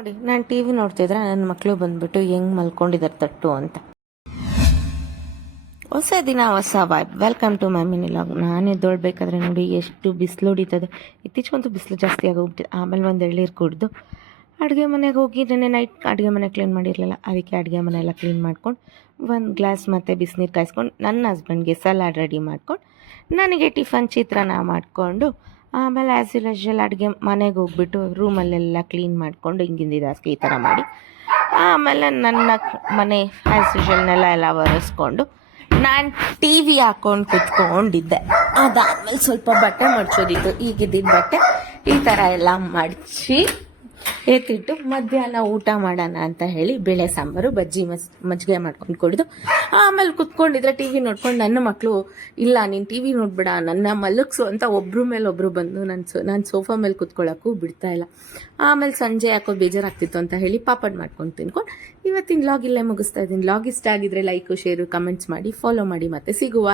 ನೋಡಿ ನಾನು T V ನೋಡ್ತಿದ್ರೆ ನನ್ನ ಮಕ್ಕಳು ಬಂದ್ಬಿಟ್ಟು ಹೆಂಗೆ ಮಲ್ಕೊಂಡಿದ್ದಾರೆ ತಟ್ಟು ಅಂತ. ಹೊಸ ದಿನ ಹೊಸ vibe. Welcome to my mini log. ನಾನು ಎದ್ದೊಳ್ಬೇಕಾದ್ರೆ ನೋಡಿ ಎಷ್ಟು ಬಿಸಿಲು ಹೊಡಿತದೆ. ಇತ್ತೀಚೆಗಂತೂ ಬಿಸಿಲು ಜಾಸ್ತಿ ಆಗೋಗ್ಬಿಟ್ಟಿದೆ. ಆಮೇಲೆ ಒಂದು ಎಳ್ಳೀರು ಕುಡಿದು ಅಡುಗೆ ಮನೆಗೆ ಹೋಗಿ ನೆನ್ನೆ ನೈಟ್ ಅಡುಗೆ ಮನೆ ಕ್ಲೀನ್ ಮಾಡಿರಲಿಲ್ಲ, ಅದಕ್ಕೆ ಅಡುಗೆ ಮನೆ ಎಲ್ಲ ಕ್ಲೀನ್ ಮಾಡ್ಕೊಂಡು ಒಂದು ಗ್ಲಾಸ್ ಮತ್ತು ಬಿಸಿನೀರು ಕಾಯಿಸ್ಕೊಂಡು ನನ್ನ ಹಸ್ಬೆಂಡ್ಗೆ ಸಲಾಡ್ ರೆಡಿ ಮಾಡ್ಕೊಂಡು ನನಗೆ ಟಿಫನ್ ಚಿತ್ರಾನ್ನ ಮಾಡಿಕೊಂಡು ಆಮೇಲೆ ಆ್ಯಸ್ ಯೂಶುವಲ್ ಅಡುಗೆ ಮನೆಗೆ ಹೋಗ್ಬಿಟ್ಟು ರೂಮಲ್ಲೆಲ್ಲ ಕ್ಲೀನ್ ಮಾಡಿಕೊಂಡು ಹಿಂಗಿಂದಿದೆ ಈ ಥರ ಮಾಡಿ ಆಮೇಲೆ ನನ್ನ ಮನೆ ಆ್ಯಸ್ ಯೂಶುವಲ್ನೆಲ್ಲ ಎಲ್ಲ ಒರೆಸ್ಕೊಂಡು ನಾನು ಟಿ ವಿ ಹಾಕ್ಕೊಂಡು ಕುತ್ಕೊಂಡಿದ್ದೆ. ಅದಾದಮೇಲೆ ಸ್ವಲ್ಪ ಬಟ್ಟೆ ಮಡ್ಚೋದಿತ್ತು, ಈಗಿದ್ದಿದ್ದ ಬಟ್ಟೆ ಈ ಥರ ಎಲ್ಲ ಮಡಚಿ ಎತ್ತಿಟ್ಟು ಮಧ್ಯಾಹ್ನ ಊಟ ಮಾಡೋಣ ಅಂತ ಹೇಳಿ ಬೇಳೆ ಸಾಂಬಾರು ಬಜ್ಜಿ ಮಜ್ಜಿಗೆ ಮಾಡ್ಕೊಂಡು ಕುಡಿದು ಆಮೇಲೆ ಕುತ್ಕೊಂಡಿದ್ರೆ ಟಿ ವಿ ನೋಡ್ಕೊಂಡು ನನ್ನ ಮಕ್ಕಳು ಇಲ್ಲ ನೀನು ಟಿ ವಿ ನೋಡ್ಬೇಡ ನನ್ನ ಮಲಗಿಸು ಅಂತ ಒಬ್ರ ಮೇಲೆ ಒಬ್ಬರು ಬಂದು ನಾನು ಸೋಫಾ ಮೇಲೆ ಕುತ್ಕೊಳ್ಳೋಕ್ಕೂ ಬಿಡ್ತಾ ಇಲ್ಲ. ಆಮೇಲೆ ಸಂಜೆ ಯಾಕೋ ಬೇಜಾರಾಗ್ತಿತ್ತು ಅಂತ ಹೇಳಿ ಪಾಪಡ್ ಮಾಡ್ಕೊಂಡು ತಿನ್ಕೊಂಡು ಇವತ್ತಿನ ಲಾಗ್ ಇಲ್ಲೇ ಮುಗಿಸ್ತಾ ಇದ್ದೀನಿ. ಲಾಗ್ ಇಷ್ಟ ಆಗಿದ್ರೆ ಲೈಕು ಶೇರು ಕಮೆಂಟ್ಸ್ ಮಾಡಿ ಫಾಲೋ ಮಾಡಿ ಮತ್ತೆ ಸಿಗುವ.